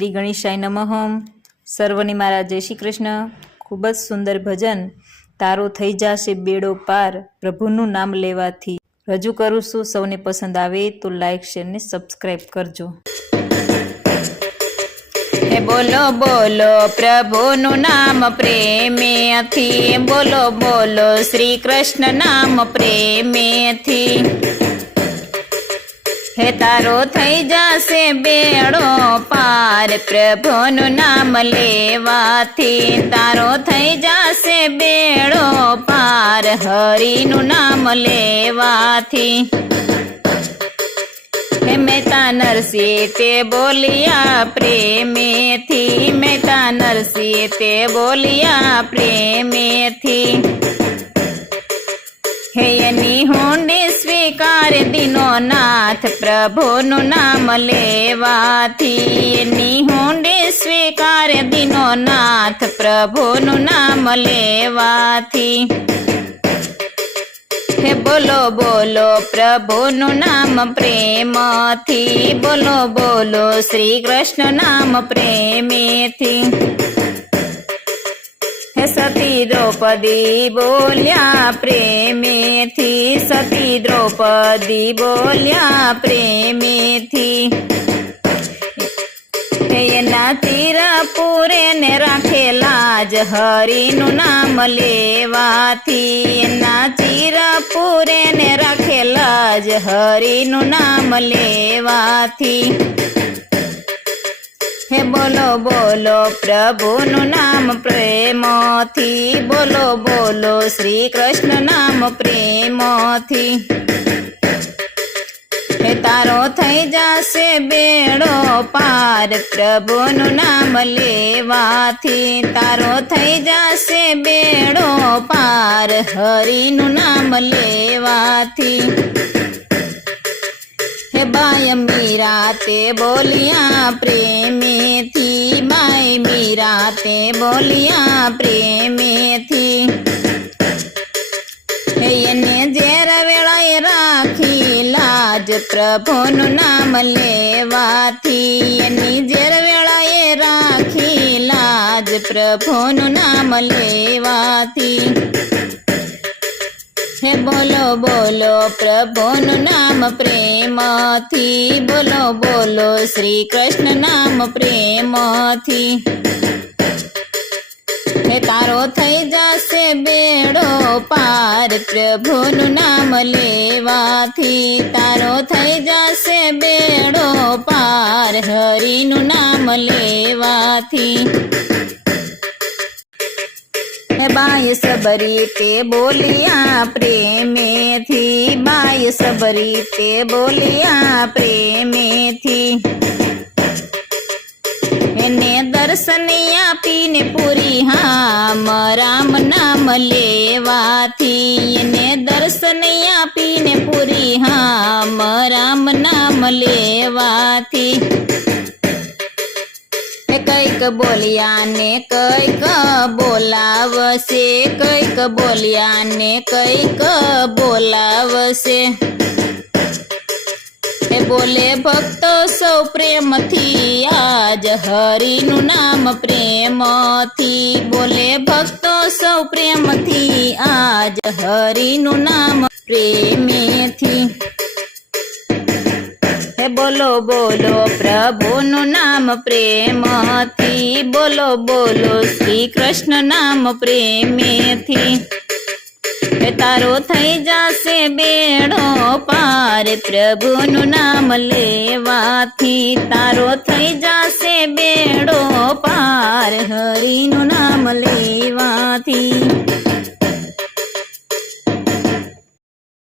શ્રી ગણેશાય નમઃ। સર્વને મારા જય શ્રી કૃષ્ણ। ખૂબ જ સુંદર ભજન તારો થઈ જશે બેડો પાર પ્રભુનું નામ લેવાથી રજૂ કરું છું। સૌને પસંદ આવે તો લાઈક શેર ને સબસ્ક્રાઈબ કરજો। હે બોલો બોલો પ્રભુનું નામ પ્રેમેથી, બોલો બોલો શ્રી કૃષ્ણ નામ પ્રેમેથી। હે તારો થઈ જશે બેડો પાર પ્રભુનું નામ લેવાથી, તારો થઈ જશે બેડો પાર હરિનું નામ લેવાથી। હે મહેતા નરસિંહ તે બોલિયા પ્રેમેથી, મહેતા નરસિંહ તે બોલિયા પ્રેમેથી। હે એની હુંડી સ્વીકાર દીનો નાથ પ્રભુનું નામ લેવાથી, એની હુંડી સ્વીકાર દીનો નાથ પ્રભુનું નામ લેવાથી। હે બોલો બોલો પ્રભુનું નામ પ્રેમથી, બોલો બોલો શ્રી કૃષ્ણ નામ પ્રેમેથી। હે સતી દ્રૌપદી બોલ્યા પ્રેમેથી, સતી દ્રૌપદી બોલ્યા પ્રેમેથી। એના તીરા પૂરે ને રાખેલા જ હરિનું નામ લેવાથી, એના ચીરા પૂરે ને રાખેલા જ હરિનું નામ લેવાથી। હે બોલો બોલો પ્રભુનું નામ પ્રેમથી, બોલો બોલો શ્રી કૃષ્ણ નામ પ્રેમથી। હે તારો થઈ જશે બેડો પાર પ્રભુનું નામ લેવાથી, તારો થઈ જશે બેડો પાર હરિનું નામ લેવાથી। હે બાય મીરા તે બોલિયા પ્રેમેથી, બાય મીરા તે બોલિયા પ્રેમેથી। હે એને ઝેર વેળાએ રાખી લાજ પ્રભુનું નામ લેવાથી, એની ઝેર વેળાએ રાખી લાજ પ્રભુનું નામ લેવાથી। હે બોલો બોલો પ્રભુનું નામ પ્રેમથી, બોલો બોલો શ્રી કૃષ્ણ નામ પ્રેમથી। હે તારો થઈ જશે બેડો પાર પ્રભુનું નામ લેવાથી, તારો થઈ જશે બેડો પાર હરિનું નામ લેવાથી। હે બાય સબરી તે બોલિયા પ્રેમેથી, બાય સબરી તે બોલિયા પ્રેમેથી। એને દર્શન આપીને પૂરી હામ રામ નામ લેવાથી, એને દર્શન આપીને પૂરી હામ રામ નામ લેવાથી। કઈક બોલ્યા ને કઈક બોલાવશે, કઈક બોલ્યા ને કઈક બોલાવશે। હે બોલે ભક્તો સૌ પ્રેમથી આજ હરિનું નામ પ્રેમથી, બોલે ભક્તો સૌ પ્રેમથી આજ હરિનું નામ પ્રેમેથી। હે બોલો બોલો પ્રભુનું નામ પ્રેમથી, બોલો બોલો શ્રી કૃષ્ણ નામ પ્રેમેથી। હે તારો થઈ જશે બેડો પાર પ્રભુનું નામ લેવાથી, તારો થઈ જશે બેડો પાર હરિનું નામ લેવાથી।